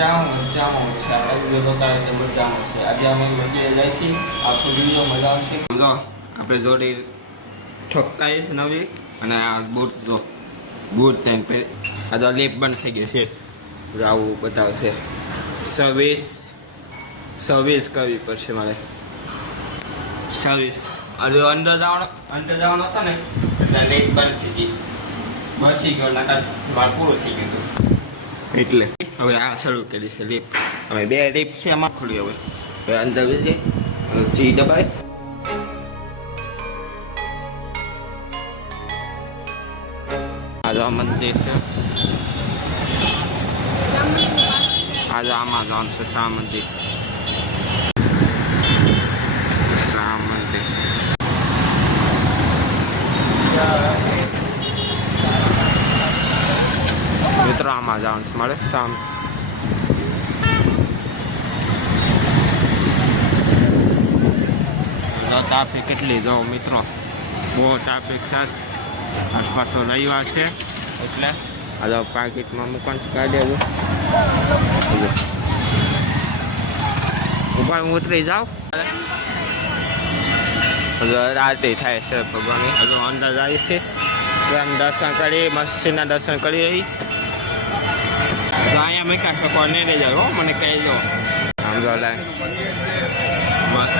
મજામાં મજામાં છે. આજે લોકો એટલે મજામાં છે. આજે અમે મંદિરે જાય છીએ આખું વીડિયો મજા આવશે. જો, આપણે જોડી ઠોકાઈ છે નવી. અને આ બૂટ, જો, બૂટ તેન પે આ તો લેપ બંધ થઈ ગઈ છે. આવું બતાવશે. સર્વિસ સર્વિસ કરવી પડશે મારે. સર્વિસ હજુ અંદર જવાનો અંદર જવાનો હતો ને, એટલે લેપ બંધ થઈ ગઈ. બસી ગયો નકા માર પૂરું થઈ ગયું હતું. એટલે હવે આ શરૂ કરી છે રીપ. હવે બે રીપ છે આમાં. ખોલી હવે. હવે અંદર જી દબાય. આ મંદિર છે. આ જો આમાં જવાનું છે શા મંદિર શા મંદિર મિત્રો આમાં જવાનું છે મારે ટ્રાફિક કેટલી જો મિત્રો બહુ ટ્રાફિક છે આસપાસ રવિવાર છે એટલે જો પાકીટમાં મૂકવાનું છે કાઢી આવ્યું ઉપર હું ઉતરી જાઉં હજુ આરતી થાય છે ભગવાનની હજુ અંદર જાય છે એમ દર્શન કરી મસ્જિદના દર્શન કરી રહી અહીંયા મેં કાંઈ કોને જાય હો મને કહી દો આમ જો લાય મસ્ત.